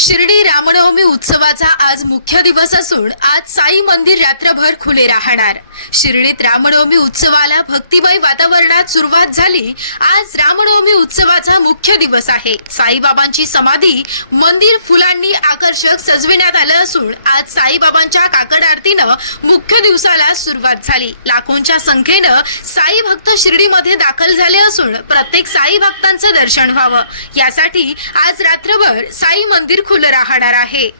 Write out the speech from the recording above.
शिर्डी रामनवमी उत्सवाचा आज मुख्य दिवस असून आज साई मंदिर रात्रभर खुले राहणार. शिर्डीत रामनवमी उत्सवाला भक्तिमय वातावरणात सुरुवात झाली. आज रामनवमी उत्सवाचा मुख्य दिवस आहे. साईबाबांची समाधी मंदिर फुलांनी आकर्षक सजविण्यात आलं असून आज साईबाबांच्या काकड आरतीनं मुख्य दिवसाला सुरुवात झाली. लाखोंच्या संख्येनं साई भक्त शिर्डीमध्ये दाखल झाले असून प्रत्येक साई भक्तांचं दर्शन व्हावं. यासाठी आज रात्रभर साई मंदिर खुलं राहणार आहे.